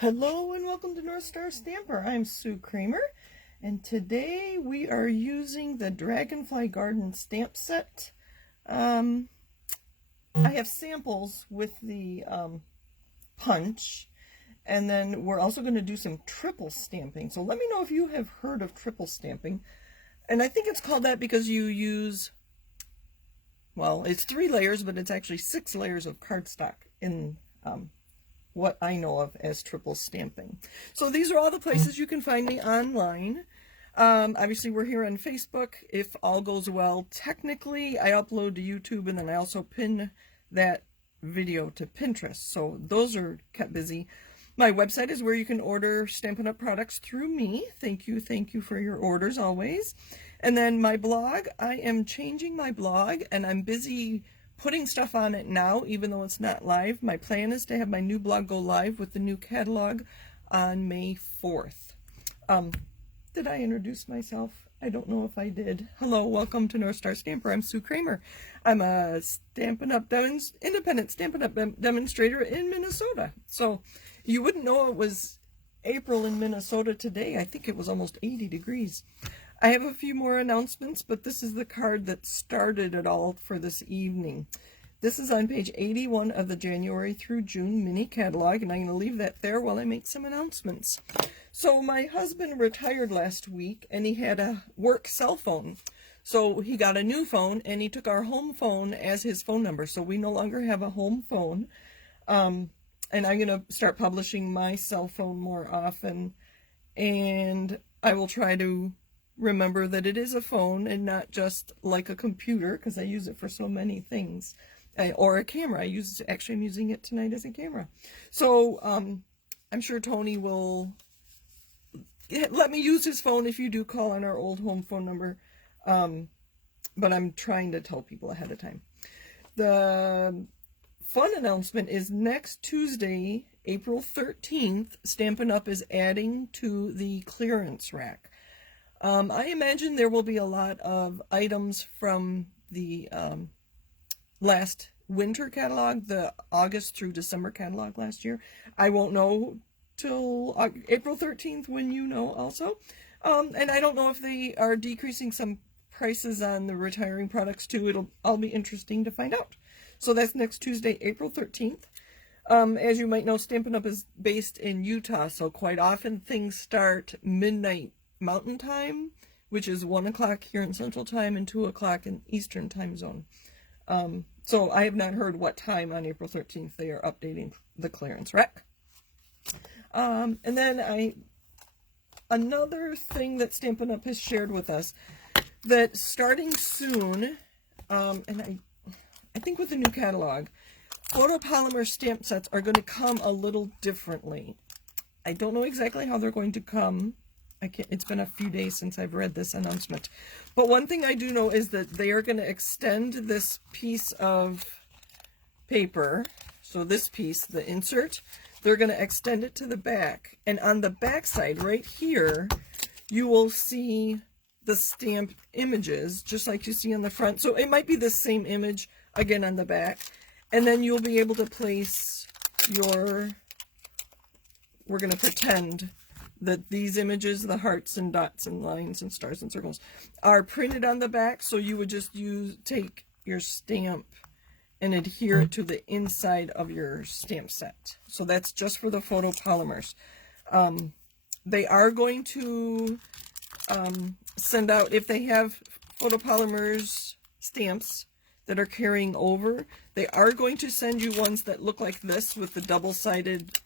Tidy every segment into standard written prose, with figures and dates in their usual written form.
Hello and welcome to North Star Stamper. I'm Sue Kremer, and today we are using the Dragonfly Garden stamp set. I have samples with the punch, and then we're also going to do some triple stamping. So let me know if you have heard of triple stamping. And I think it's called that because you use, well, it's 3 layers, but it's actually 6 layers of cardstock in what I know of as triple stamping. So these are all the places you can find me online. Obviously we're here on Facebook. If all goes well, technically I upload to YouTube, and then I also pin that video to Pinterest. So those are kept busy. My website is where you can order Stampin' Up! Products through me. Thank you for your orders always. And then my blog, I am changing my blog, and I'm busy putting stuff on it now, even though it's not live. My plan is to have my new blog go live with the new catalog on May 4th. Did I introduce myself? I don't know if I did. Hello, welcome to North Star Stamper. I'm Sue Kremer. I'm a Stampin' Up! Independent Stampin' Up! Demonstrator in Minnesota. So you wouldn't know it was April in Minnesota today. I think it was almost 80 degrees. I have a few more announcements, but this is the card that started it all for this evening. This is on page 81 of the January through June mini catalog, and I'm going to leave that there while I make some announcements. So my husband retired last week, and he had a work cell phone. So he got a new phone, and he took our home phone as his phone number. So we no longer have a home phone. And I'm going to start publishing my cell phone more often, and I will try to remember that it is a phone and not just like a computer, because I use it for so many things, or a camera. I'm using it tonight as a camera. So I'm sure Tony will let me use his phone if you do call on our old home phone number, but I'm trying to tell people ahead of time. The fun announcement is next Tuesday, April 13th, Stampin' Up! Is adding to the clearance rack. I imagine there will be a lot of items from the last winter catalog, the August through December catalog last year. I won't know till April 13th when you know also. And I don't know if they are decreasing some prices on the retiring products too. It'll all be interesting to find out. So that's next Tuesday, April 13th. As you might know, Stampin' Up! Is based in Utah, so quite often things start midnight Mountain Time, which is 1 o'clock here in Central Time and 2 o'clock in Eastern Time Zone. So I have not heard what time on April 13th they are updating the clearance rack. And then another thing that Stampin' Up! Has shared with us, that starting soon, and I think with the new catalog, photopolymer stamp sets are going to come a little differently. I don't know exactly how they're going to come. It's been a few days since I've read this announcement. But one thing I do know is that they are going to extend this piece of paper. So this piece, the insert, they're going to extend it to the back. And on the back side, right here, you will see the stamped images, just like you see on the front. So it might be the same image, again, on the back. And then you'll be able to place we're going to pretend that these images, the hearts and dots and lines and stars and circles, are printed on the back. So you would just take your stamp and adhere it to the inside of your stamp set. So that's just for the photopolymers. They are going to send out, if they have photopolymers stamps that are carrying over, they are going to send you ones that look like this with the double-sided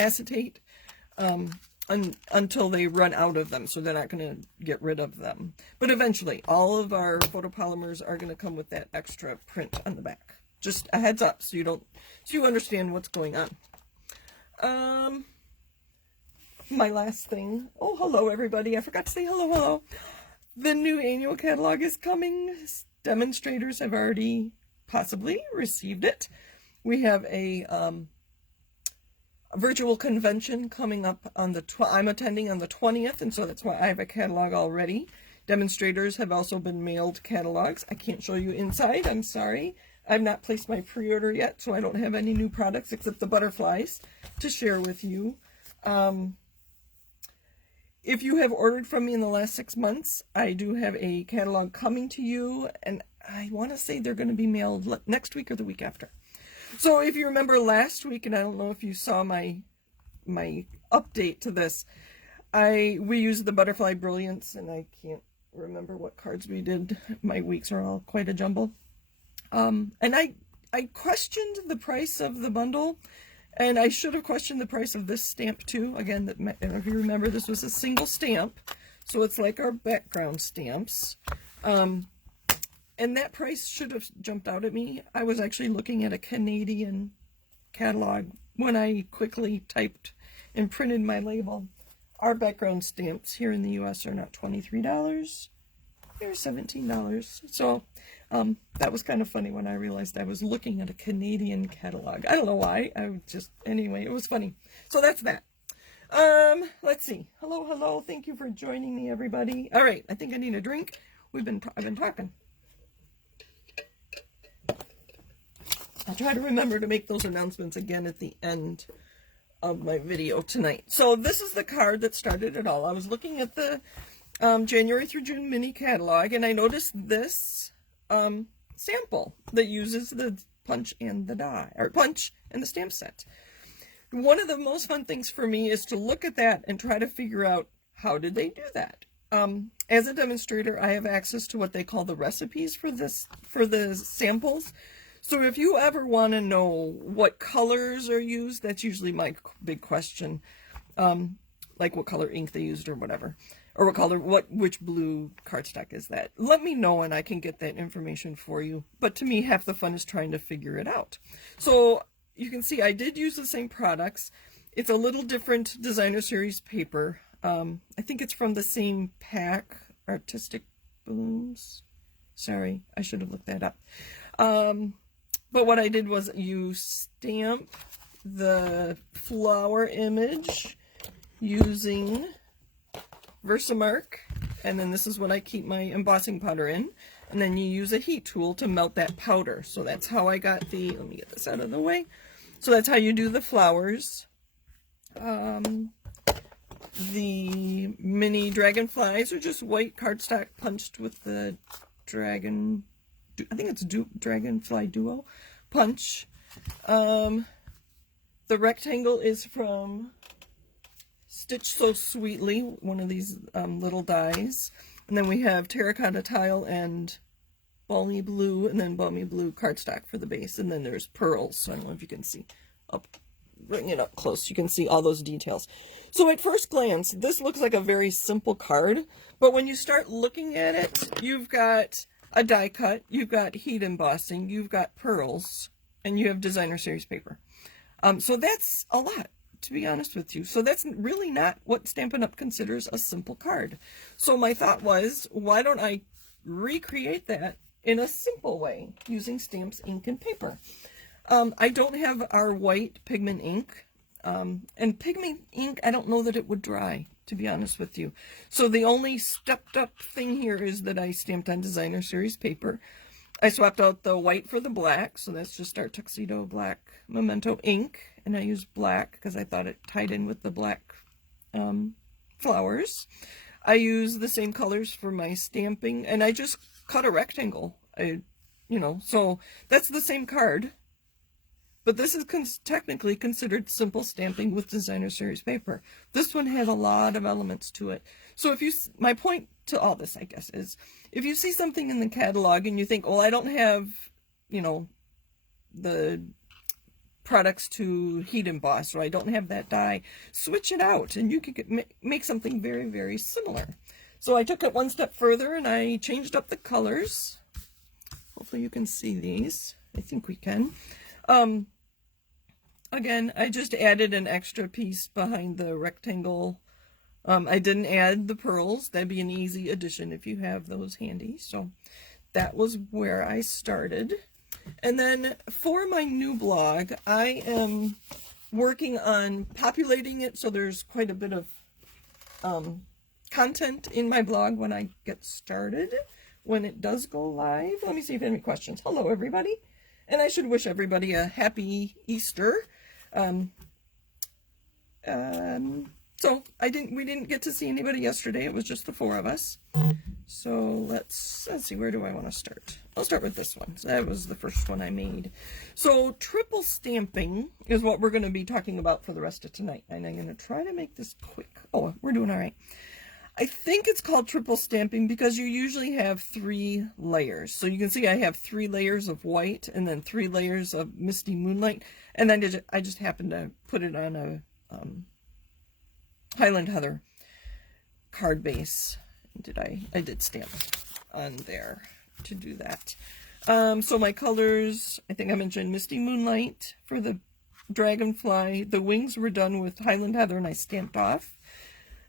acetate until they run out of them, so they're not going to get rid of them. But eventually, all of our photopolymers are going to come with that extra print on the back. Just a heads up, so you understand what's going on. My last thing. Oh, hello everybody! I forgot to say hello. The new annual catalog is coming. Demonstrators have already possibly received it. We have a virtual convention coming up on I'm attending on the 20th, and so that's why I have a catalog already. Demonstrators have also been mailed catalogs. I can't show you inside, I'm sorry. I've not placed my pre-order yet, so I don't have any new products except the butterflies to share with you. If you have ordered from me in the last 6 months, I do have a catalog coming to you, and I want to say they're going to be mailed next week or the week after. So if you remember last week, and I don't know if you saw my update to this, we used the Butterfly Brilliance, and I can't remember what cards we did. My weeks are all quite a jumble. And I questioned the price of the bundle, and I should have questioned the price of this stamp too. Again, if you remember, this was a single stamp, so it's like our background stamps. And that price should have jumped out at me. I was actually looking at a Canadian catalog when I quickly typed and printed my label. Our background stamps here in the US are not $23. They're $17. So that was kind of funny when I realized I was looking at a Canadian catalog. I don't know why. Anyway, it was funny. So that's that. Let's see. Hello. Thank you for joining me, everybody. All right. I think I need a drink. I've been talking. I'll try to remember to make those announcements again at the end of my video tonight. So this is the card that started it all. I was looking at the January through June mini catalog, and I noticed this sample that uses the punch and the die, or punch and the stamp set. One of the most fun things for me is to look at that and try to figure out how did they do that. As a demonstrator, I have access to what they call the recipes for the samples. So if you ever want to know what colors are used, that's usually my big question. Like what color ink they used or whatever. Or which blue cardstock is that? Let me know and I can get that information for you. But to me, half the fun is trying to figure it out. So you can see I did use the same products. It's a little different designer series paper. I think it's from the same pack, Artistic Balloons. Sorry, I should have looked that up. But what I did was you stamp the flower image using Versamark, and then this is what I keep my embossing powder in, and then you use a heat tool to melt that powder. So that's how I got let me get this out of the way. So that's how you do the flowers. The mini dragonflies are just white cardstock punched with the I think it's Dragonfly Duo punch. The rectangle is from Stitch So Sweetly, one of these little dies. And then we have terracotta tile and balmy blue, and then balmy blue cardstock for the base. And then there's pearls. So I don't know if you can see. I'll bring it up close. You can see all those details. So at first glance, this looks like a very simple card. But when you start looking at it, you've got a die cut, you've got heat embossing, you've got pearls, and you have designer series paper. So that's a lot, to be honest with you. So that's really not what Stampin' Up! Considers a simple card. So my thought was, why don't I recreate that in a simple way using stamps, ink, and paper? I don't have our white pigment ink, and pigment ink, I don't know that it would dry, to be honest with you. So the only stepped up thing here is that I stamped on designer series paper. I swapped out the white for the black, so that's just our tuxedo black memento ink, and I used black because I thought it tied in with the black flowers. I use the same colors for my stamping, and I just cut a rectangle. So that's the same card. But this is technically considered simple stamping with designer series paper. This one had a lot of elements to it. So my point to all this, I guess, is if you see something in the catalog and you think, well, I don't have, the products to heat emboss, or I don't have that die, switch it out and you could make something very, very similar. So I took it one step further and I changed up the colors. Hopefully you can see these. I think we can. Again, I just added an extra piece behind the rectangle. I didn't add the pearls. That'd be an easy addition if you have those handy. So that was where I started. And then for my new blog, I am working on populating it so there's quite a bit of content in my blog when I get started, when it does go live. Let me see if you have any questions. Hello, everybody. And I should wish everybody a happy Easter. So we didn't get to see anybody yesterday. It was just the 4 of us. So let's see, where do I want to start? I'll start with this one. That was the first one I made. So triple stamping is what we're going to be talking about for the rest of tonight. And I'm going to try to make this quick. Oh, we're doing all right. I think it's called triple stamping because you usually have 3 layers. So you can see I have 3 layers of white and then 3 layers of Misty Moonlight. And then I just happened to put it on a Highland Heather card base. I did stamp on there to do that. So my colors, I think I mentioned Misty Moonlight for the Dragonfly. The wings were done with Highland Heather and I stamped off.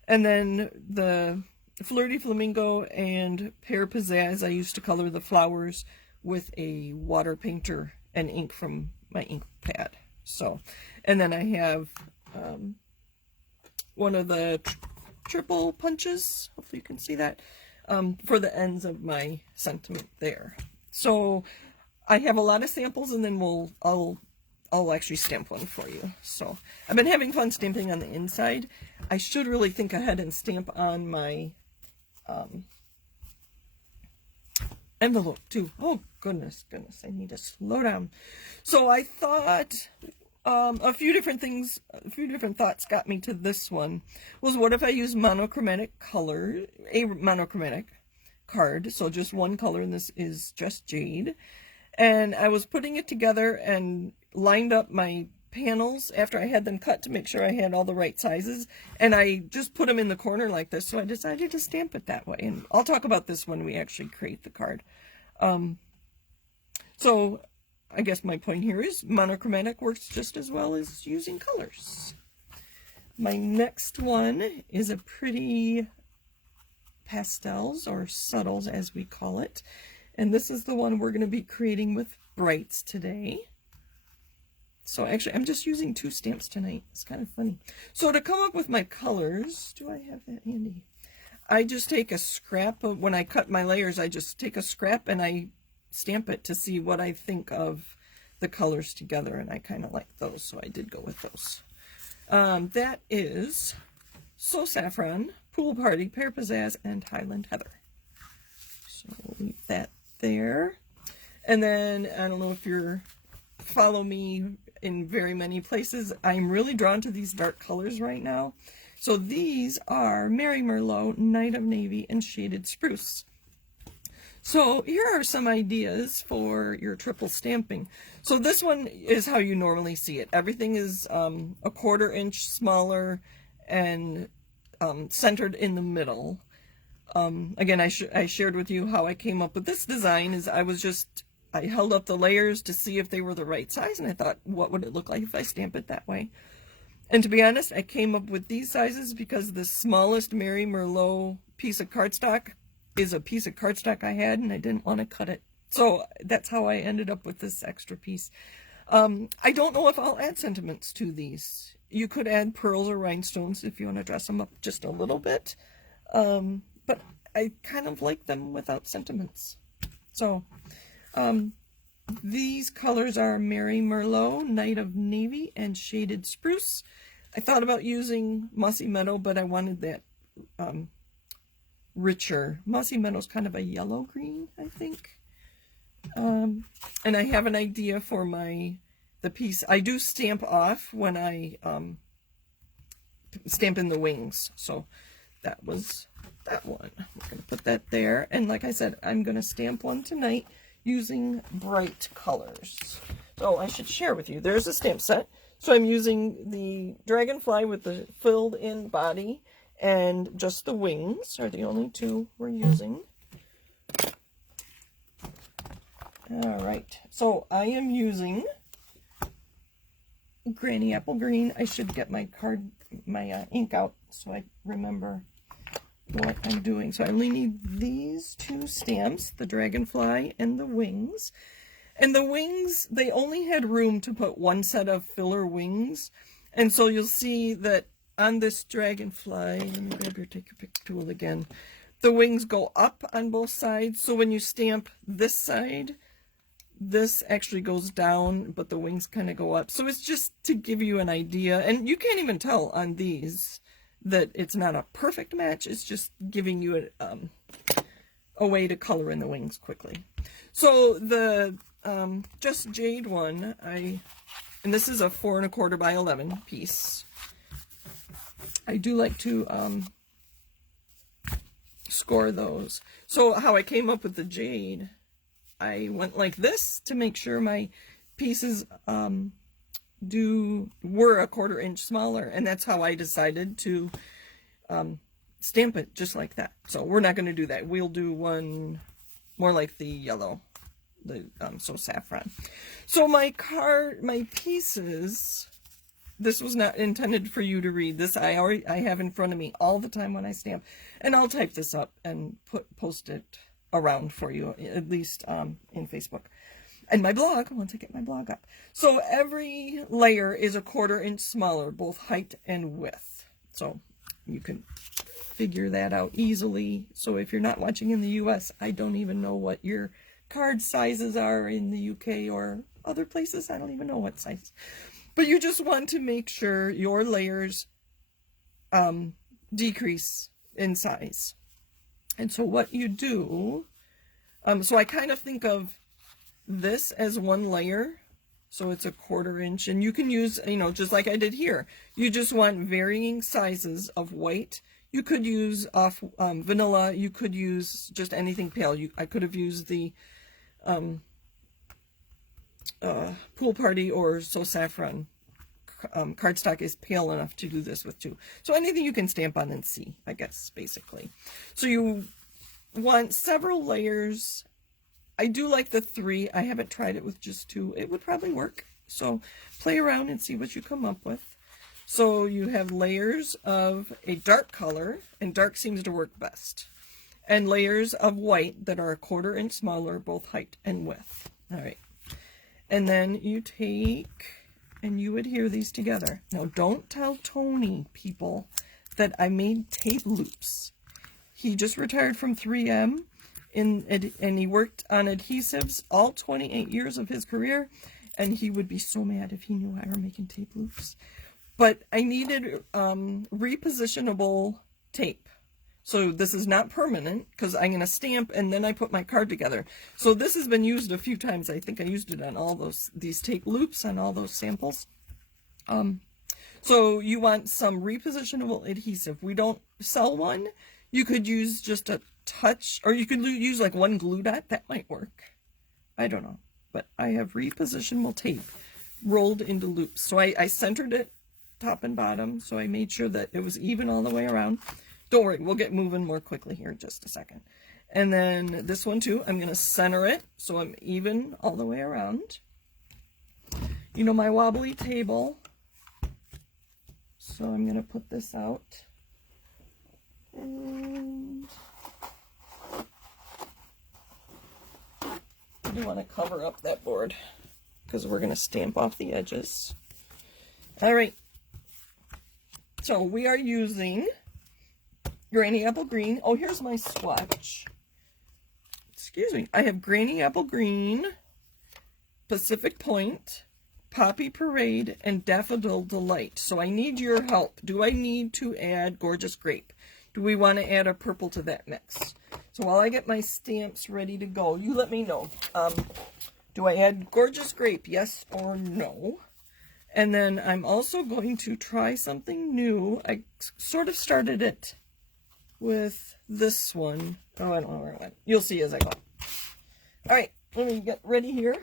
And then the Flirty Flamingo and Pear Pizzazz, I used to color the flowers with a water painter and ink from my ink pad. So, and then I have one of the triple punches, hopefully you can see that, for the ends of my sentiment there. So I have a lot of samples, and then I'll actually stamp one for you. So I've been having fun stamping on the inside. I should really think ahead and stamp on my envelope too. Oh goodness, I need to slow down. So I thought a few different thoughts got me to this one. Was what if I use monochromatic color, a monochromatic card, so just one color, and this is just jade. And I was putting it together and lined up my panels after I had them cut to make sure I had all the right sizes, and I just put them in the corner like this, so I decided to stamp it that way. And I'll talk about this when we actually create the card. So I guess my point here is monochromatic works just as well as using colors. My next one is a pretty pastels, or subtles as we call it. And this is the one we're going to be creating with brights today. So actually, I'm just using 2 stamps tonight. It's kind of funny. So to come up with my colors, do I have that handy? I just take a scrap of, when I cut my layers, I just take a scrap and I stamp it to see what I think of the colors together, and I kind of like those, so I did go with those. That is So Saffron, Pool Party, Pear Pizzazz, and Highland Heather. So we'll leave that there. And then, I don't know if you're follow me in very many places, I'm really drawn to these dark colors right now. So these are Merry Merlot, Night of Navy, and Shaded Spruce. So here are some ideas for your triple stamping. So this one is how you normally see it. Everything is a 1/4 inch smaller and centered in the middle. Again, I shared with you how I came up with this design. Is I held up the layers to see if they were the right size, and I thought, what would it look like if I stamp it that way? And to be honest, I came up with these sizes because the smallest Merry Merlot piece of cardstock is a piece of cardstock I had, and I didn't want to cut it. So that's how I ended up with this extra piece. I don't know if I'll add sentiments to these. You could add pearls or rhinestones if you want to dress them up just a little bit. But I kind of like them without sentiments. So these colors are Merry Merlot, Night of Navy, and Shaded Spruce. I thought about using Mossy Meadow, but I wanted that richer. Mossy Meadow's kind of a yellow green, I think. And I have an idea for the piece. I do stamp off when I stamp in the wings. So that was that one. We're going to put that there. And like I said, I'm going to stamp one tonight using bright colors. So I should share with you. There's a stamp set. So I'm using the Dragonfly with the filled in body, and just the wings are the only 2 we're using. All right, so I am using Granny Apple Green. I should get my ink out so I remember what I'm doing. So I only need these 2 stamps, the Dragonfly and the wings. And the wings, they only had room to put 1 set of filler wings. And so you'll see that on this Dragonfly, let me grab your take your pick tool again, the wings go up on both sides. So when you stamp this side, this actually goes down, but the wings kind of go up. So it's just to give you an idea. And you can't even tell on these that it's not a perfect match. It's just giving you a way to color in the wings quickly. So the Just Jade one, and this is a 4 1/4 by 11 piece. I do like to score those. So how I came up with the jade, I went like this to make sure my pieces were a 1/4 inch smaller, and that's how I decided to stamp it just like that. So we're not going to do that. We'll do one more like the yellow, the so saffron. So my pieces, this was not intended for you to read. This I have in front of me all the time when I stamp, and I'll type this up and post it around for you, at least in Facebook and my blog once I get my blog up. So every layer is a 1/4 inch smaller, both height and width. So you can figure that out easily. So if you're not watching in the US, I don't even know what your card sizes are in the UK or other places. I don't even know what size. But you just want to make sure your layers decrease in size. And so what you do, so I kind of think of this as one layer. So it's a 1/4 inch, and you can use, just like I did here. You just want varying sizes of white. You could use vanilla. You could use just anything pale. I could have used the Pool Party or So Saffron. Cardstock is pale enough to do this with too. So anything you can stamp on and see, I guess, basically. So you want several layers. I do like the 3. I haven't tried it with just 2. It would probably work. So play around and see what you come up with. So you have layers of a dark color, and dark seems to work best. And layers of white that are a 1/4 inch smaller, both height and width. All right. And then you take and you adhere these together. Now don't tell Tony, people, that I made tape loops. He just retired from 3M and he worked on adhesives all 28 years of his career, and he would be so mad if he knew I were making tape loops. But I needed repositionable tape. So this is not permanent because I'm going to stamp and then I put my card together. So this has been used a few times. I think I used it on all these tape loops on all those samples. So you want some repositionable adhesive. We don't sell one. You could use just a touch, or you could use like one glue dot. That might work. I don't know. But I have repositionable tape rolled into loops. So I centered it top and bottom. So I made sure that it was even all the way around. Don't worry, we'll get moving more quickly here in just a second. And then this one too, I'm going to center it so I'm even all the way around. You know my wobbly table. So I'm going to put this out. And I do want to cover up that board because we're going to stamp off the edges. All right. So we are using Granny Apple Green. Oh, here's my swatch. Excuse me. I have Granny Apple Green, Pacific Point, Poppy Parade, and Daffodil Delight. So I need your help. Do I need to add Gorgeous Grape? Do we want to add a purple to that mix? So while I get my stamps ready to go, you let me know. Do I add Gorgeous Grape, yes or no? And then I'm also going to try something new. I sort of started it with this one. Oh, I don't know where it went. You'll see as I go. All right, let me get ready here.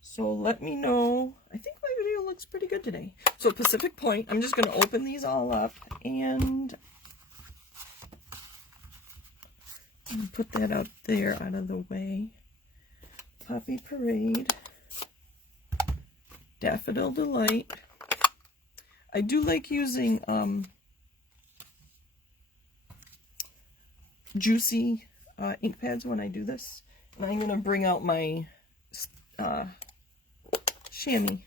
So let me know. I think my video looks pretty good today. So Pacific Point, I'm just going to open these all up and put that out there out of the way. Poppy Parade, Daffodil Delight. I do like using juicy ink pads when I do this. And I'm going to bring out my chamois.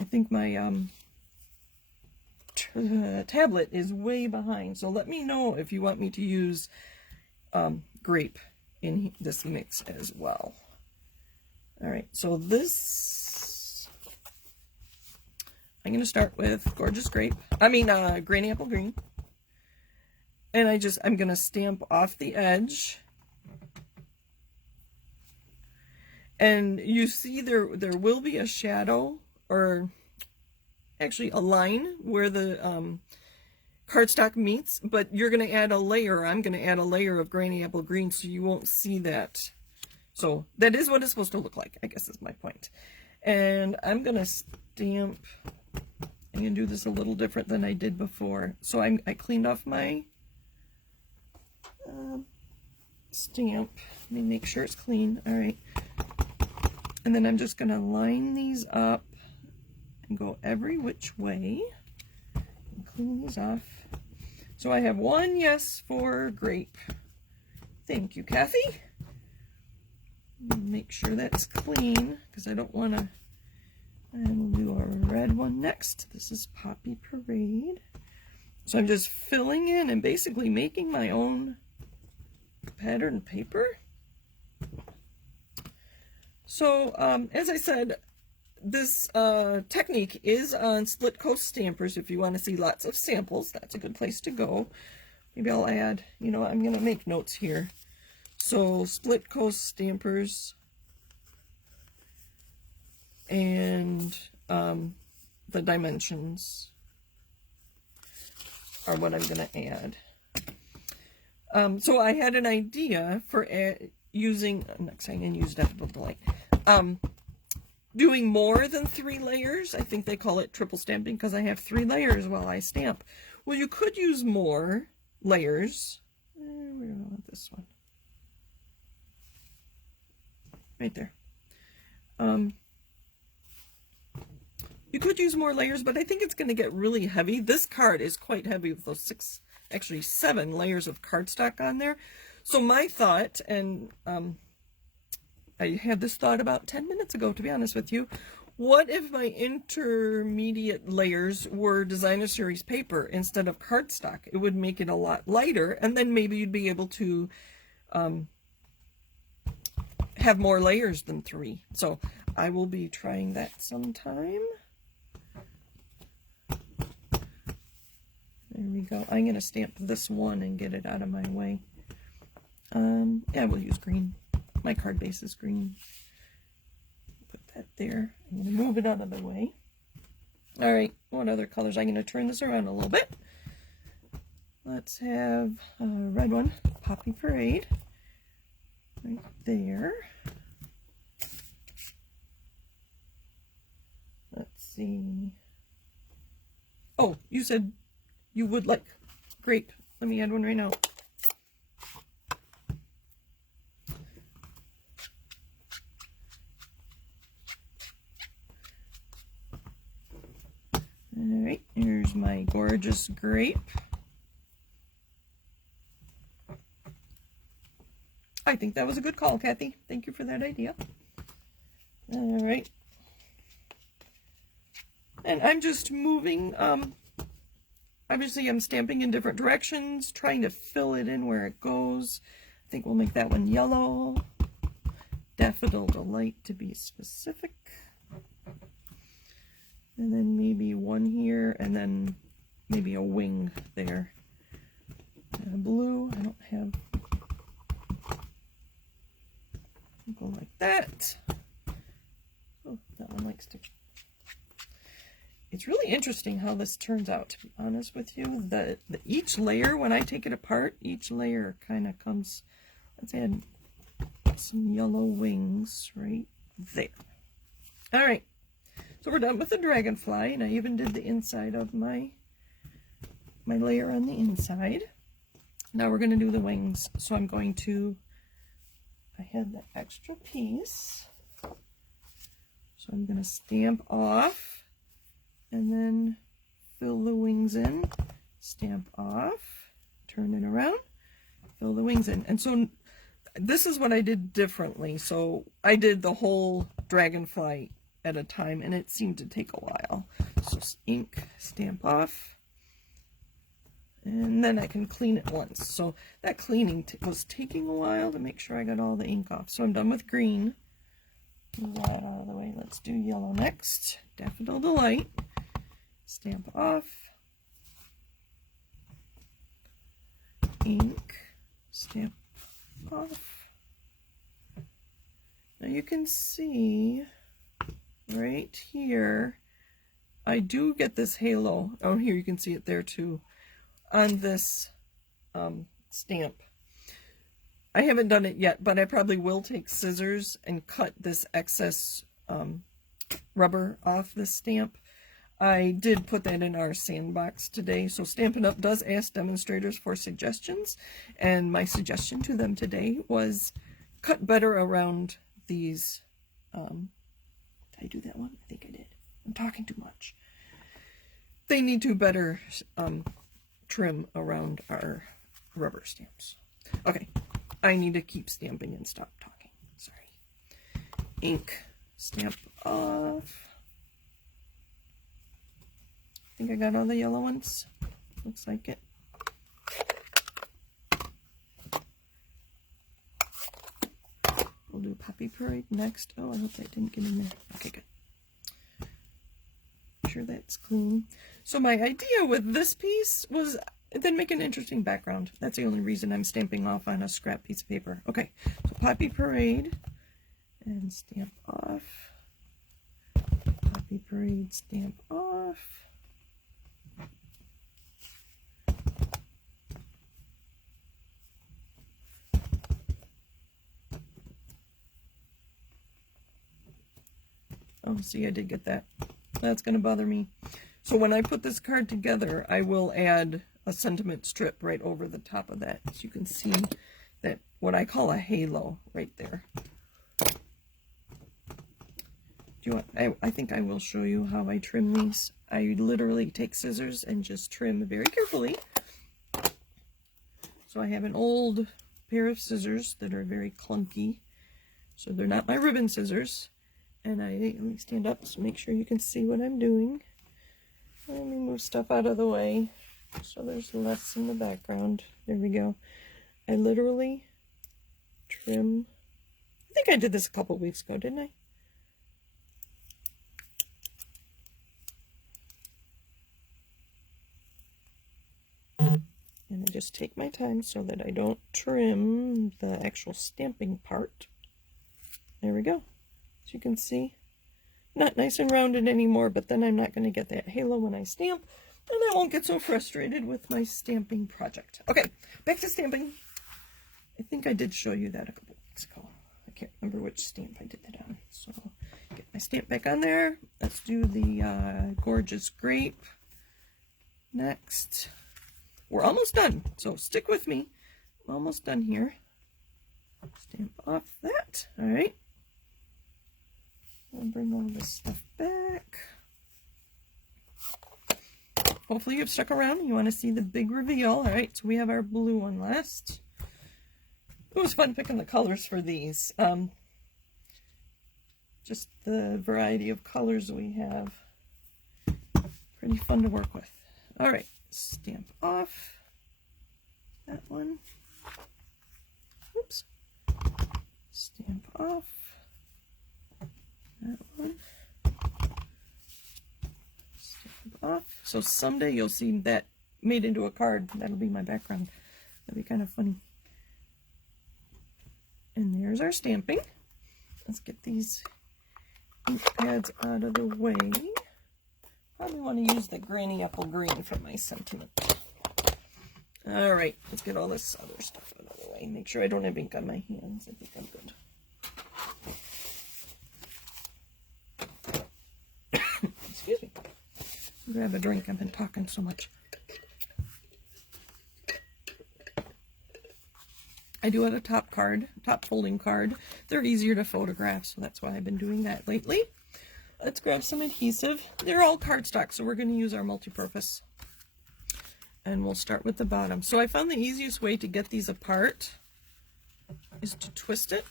I think my tablet is way behind, so let me know if you want me to use grape in this mix as well. All right, so this, I'm going to start with Gorgeous Grape, Granny Apple Green. And I'm going to stamp off the edge. And you see there will be a shadow, or actually a line where the cardstock meets, but you're going to add a layer. I'm going to add a layer of Granny Apple Green so you won't see that. So that is what it's supposed to look like, I guess is my point. And I'm going to stamp. I'm going to do this a little different than I did before. So I cleaned off my stamp. Let me make sure it's clean. All right. And then I'm just going to line these up and go every which way and clean these off. So I have one yes for grape. Thank you, Kathy. Make sure that's clean because I don't want to. And we'll do a red one next. This is Poppy Parade. So I'm just filling in and basically making my own pattern paper. So, as I said, this technique is on Split Coast Stampers. If you want to see lots of samples, that's a good place to go. Maybe I'll add, I'm going to make notes here. So, Split Coast Stampers and the dimensions are what I'm going to add. So I had an idea for using, next I'm going to use Daffodil Delight, doing more than 3 layers. I think they call it triple stamping because I have 3 layers while I stamp. Well, you could use more layers. Where do I want this one? Right there. You could use more layers, but I think it's going to get really heavy. This card is quite heavy with those 7 layers of cardstock on there. So my thought, and I had this thought about 10 minutes ago, to be honest with you. What if my intermediate layers were designer series paper instead of cardstock? It would make it a lot lighter, and then maybe you'd be able to have more layers than 3. So I will be trying that sometime. There we go. I'm going to stamp this one and get it out of my way. Yeah, we'll use green. My card base is green. Put that there. I'm going to move it out of the way. All right, what other colors? I'm going to turn this around a little bit. Let's have a red one, Poppy Parade, right there. Let's see. Oh, you said you would like grape. Let me add one right now. All right, here's my gorgeous grape. I think that was a good call, Kathy. Thank you for that idea. All right. And I'm just moving, obviously I'm stamping in different directions, trying to fill it in where it goes. I think we'll make that one yellow. Daffodil Delight to be specific. And then maybe one here, and then maybe a wing there. And a blue, I don't have. Go like that. Oh, that one likes to. It's really interesting how this turns out, to be honest with you. Each layer, when I take it apart, each layer kind of comes. Let's add some yellow wings right there. All right. So we're done with the dragonfly, and I even did the inside of my layer on the inside. Now we're going to do the wings. So I'm going to, I had the extra piece, so I'm going to stamp off and then fill the wings in, stamp off, turn it around, fill the wings in. And so this is what I did differently. So I did the whole dragonfly at a time, and it seemed to take a while. So ink, stamp off, And then I can clean it once. So that cleaning was taking a while to make sure I got all the ink off. So I'm done with green. Move that out of the way. Let's do yellow next. Daffodil Delight. Stamp off. Ink. Stamp off. Now you can see right here, I do get this halo. Oh, here you can see it there too. On this stamp. I haven't done it yet, but I probably will take scissors and cut this excess rubber off this stamp. I did put that in our sandbox today, so Stampin' Up! Does ask demonstrators for suggestions, and my suggestion to them today was cut better around these. Did I do that one? I think I did. I'm talking too much. They need to better trim around our rubber stamps. Okay, I need to keep stamping and stop talking. Sorry. Ink, stamp off. I think I got all the yellow ones. Looks like it. We'll do Poppy Parade next. Oh, I hope that didn't get in there. Okay, good. Make sure that's clean. So my idea with this piece was then make an interesting background. That's the only reason I'm stamping off on a scrap piece of paper. Okay, so Poppy Parade and stamp off. Poppy Parade, stamp off. Oh, see, I did get that. That's going to bother me. So when I put this card together, I will add a sentiment strip right over the top of that. So you can see that, what I call a halo right there. Do you want, I think I will show you how I trim these. I literally take scissors and just trim very carefully. So I have an old pair of scissors that are very clunky. So they're not my ribbon scissors. And let me stand up so make sure you can see what I'm doing. Let me move stuff out of the way so there's less in the background. There we go. I literally trim. I think I did this a couple weeks ago, didn't I? And I just take my time so that I don't trim the actual stamping part. There we go. As you can see, not nice and rounded anymore, but then I'm not going to get that halo when I stamp, and I won't get so frustrated with my stamping project. Okay, back to stamping. I think I did show you that a couple weeks ago. I can't remember which stamp I did that on. So get my stamp back on there. Let's do the Gorgeous Grape next. We're almost done, so stick with me. I'm almost done here. Stamp off that. All right. I'll bring all this stuff back. Hopefully you've stuck around. You want to see the big reveal. All right, so we have our blue one last. It was fun picking the colors for these. Just the variety of colors we have. Pretty fun to work with. All right, stamp off that one. Oops. Stamp off that one. Stamp off. So someday you'll see that made into a card. That'll be my background. That'll be kind of funny. And there's our stamping. Let's get these ink pads out of the way. Probably want to use the Granny Apple Green for my sentiment. All right, let's get all this other stuff out of the way. Make sure I don't have ink on my hands. I think I'm good. Excuse me. Grab a drink. I've been talking so much. I do have a top folding card. They're easier to photograph, so that's why I've been doing that lately. Let's grab some adhesive. They're all cardstock, so we're going to use our multi-purpose. And we'll start with the bottom. So I found the easiest way to get these apart is to twist it.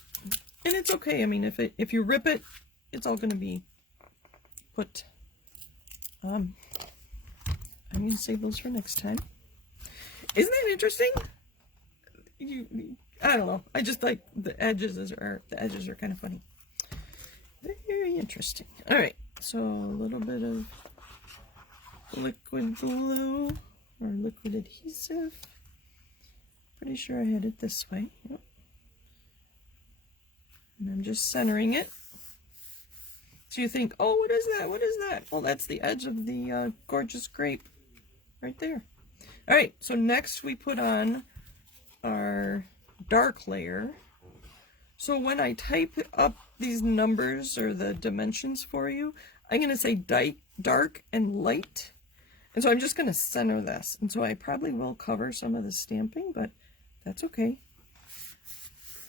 And it's okay. I mean, if you rip it, it's all going to be put. I'm going to save those for next time. Isn't that interesting? I don't know. I just like the edges are kind of funny. Very interesting. All right, so a little bit of liquid glue or liquid adhesive. Pretty sure I had it this way. Yep. And I'm just centering it. So you think, oh, what is that? What is that? Well, that's the edge of the gorgeous grape right there. All right, so next we put on our dark layer. So when I type up these numbers or the dimensions for you, I'm going to say dark and light. And so I'm just going to center this. And so I probably will cover some of the stamping, but that's okay.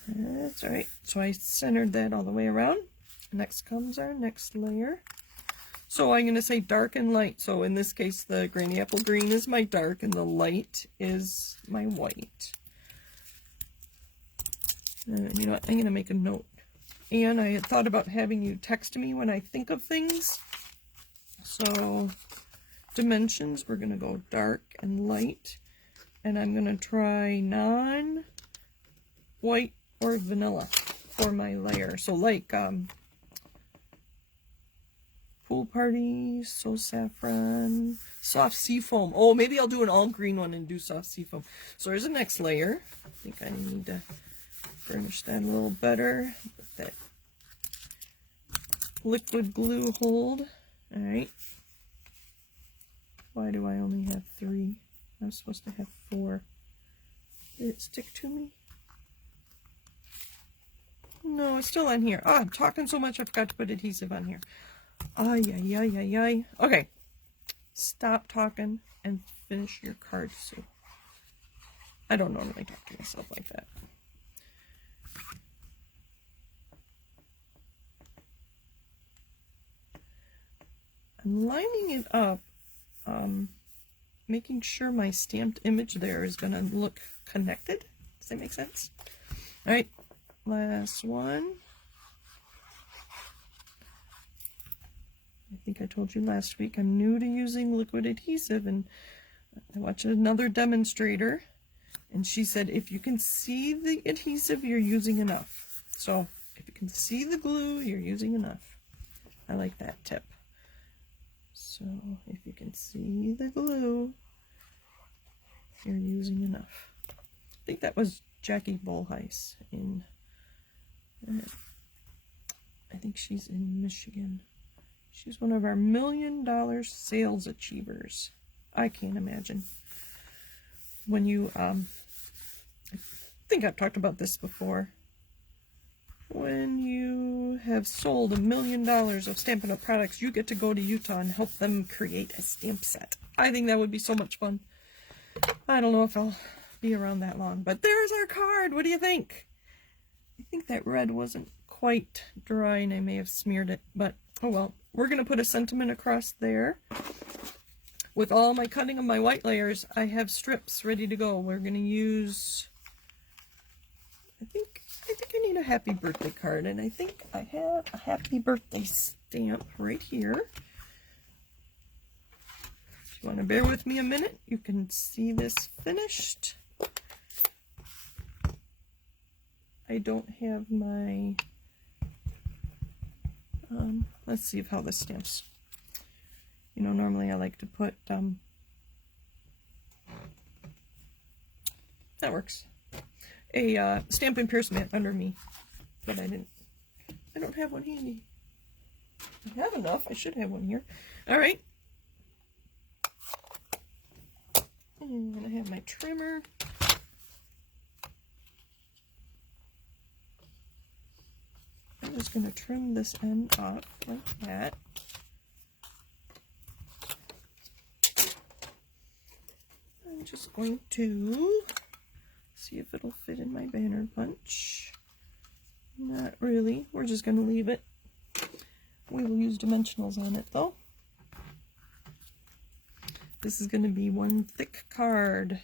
That's all right. So I centered that all the way around. Next comes our next layer. So I'm going to say dark and light. So in this case, the granny apple green is my dark and the light is my white. You know what? I'm going to make a note. And I had thought about having you text me when I think of things. So dimensions, we're going to go dark and light. And I'm going to try non-white or vanilla for my layer. So like Pool Party, So Saffron, Soft Seafoam. Oh, maybe I'll do an all green one and do Soft Seafoam. So there's the next layer. I think I need to furnish that a little better with that liquid glue hold. All right. Why do I only have 3? I'm supposed to have 4. Did it stick to me? No, it's still on here. Oh, I'm talking so much I forgot to put adhesive on here. Ay, ay, ay, ay, ay. Okay. Stop talking and finish your card, Sue. I don't normally talk to myself like that. I'm lining it up, making sure my stamped image there is going to look connected. Does that make sense? All right, last one. I think I told you last week I'm new to using liquid adhesive, and I watched another demonstrator, and she said if you can see the adhesive, you're using enough. So if you can see the glue, you're using enough. I like that tip. So if you can see the glue, you're using enough. I think that was Jackie Bolheis in, I think she's in Michigan. She's one of our $1 million sales achievers. I can't imagine. When you, I think I've talked about this before. When you have sold $1 million of Stampin' Up! Products, you get to go to Utah and help them create a stamp set. I think that would be so much fun. I don't know if I'll be around that long, but there's our card. What do you think? I think that red wasn't quite dry and I may have smeared it, but oh well. We're going to put a sentiment across there. With all my cutting of my white layers, I have strips ready to go. We're going to use, I think I need a happy birthday card, and I think I have a happy birthday stamp right here. If you want to bear with me a minute, you can see this finished. I don't have my, let's see how this stamps. You know, normally I like to put, that works. A Stampin' Pierce mat under me, but I don't have one handy. I have enough. I should have one here. All right. I'm going to have my trimmer. I'm just going to trim this end off like that. I'm just going to see if it'll fit in my banner bunch. Not really. We're just going to leave it. We will use dimensionals on it though. This is going to be one thick card.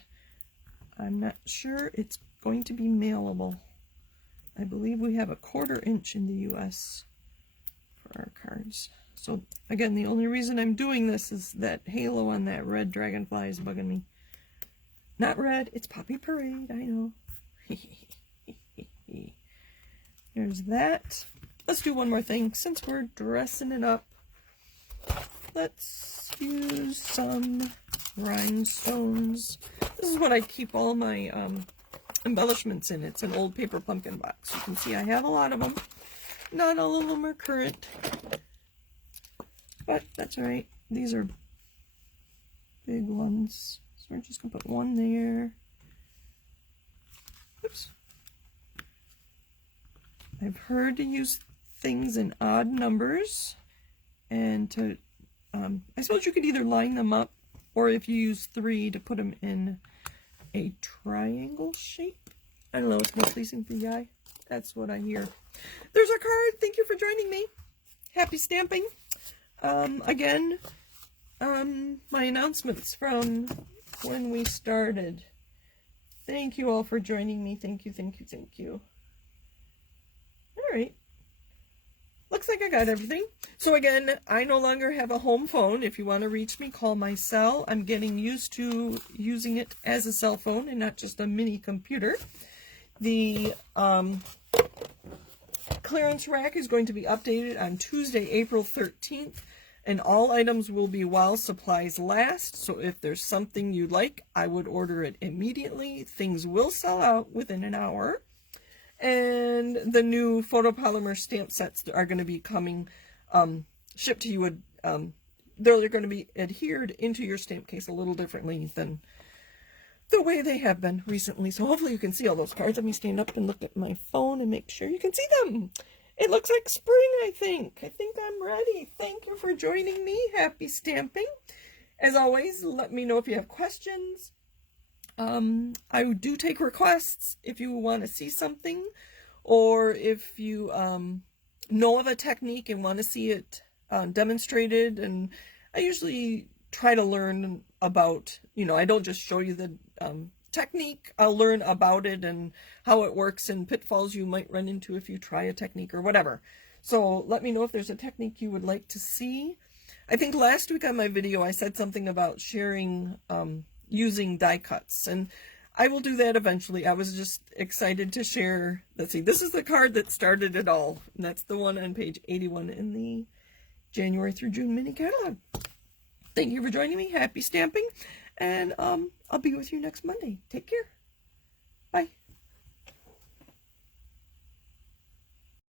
I'm not sure it's going to be mailable. I believe we have a 1/4 inch in the US for our cards. So again, the only reason I'm doing this is that halo on that red dragonfly is bugging me. Not red, it's Poppy Parade, I know. There's that. Let's do one more thing. Since we're dressing it up, let's use some rhinestones. This is what I keep all my embellishments in. It's an old paper pumpkin box. You can see I have a lot of them. Not all of them are current, but that's all right. These are big ones. So we're just going to put one there. Oops. I've heard to use things in odd numbers, and to, I suppose you could either line them up, or if you use 3 to put them in a triangle shape. I don't know, it's more pleasing for the eye. That's what I hear. There's our card. Thank you for joining me. Happy stamping. Again, my announcements from when we started. Thank you all for joining me. Thank you, thank you, thank you. All right. Looks like I got everything. So again, I no longer have a home phone. If you want to reach me, call my cell. I'm getting used to using it as a cell phone and not just a mini computer. The clearance rack is going to be updated on Tuesday, April 13th, and all items will be while supplies last. So if there's something you like, I would order it immediately. Things will sell out within an hour. And the new photopolymer stamp sets are going to be coming, shipped to you. They're going to be adhered into your stamp case a little differently than the way they have been recently. So hopefully you can see all those cards. Let me stand up and look at my phone and make sure you can see them. It looks like spring, I think. I think I'm ready. Thank you for joining me. Happy stamping. As always, let me know if you have questions. I do take requests if you want to see something, or if you know of a technique and want to see it demonstrated. And I usually try to learn about, I don't just show you the technique. I'll learn about it and how it works and pitfalls you might run into if you try a technique or whatever. So let me know if there's a technique you would like to see. I think last week on my video I said something about sharing using die cuts, and I will do that eventually. I was just excited to share. Let's see, this is the card that started it all, and that's the one on page 81 in the January through June mini catalog. Thank you for joining me. Happy stamping, and I'll be with you next Monday. Take care. Bye.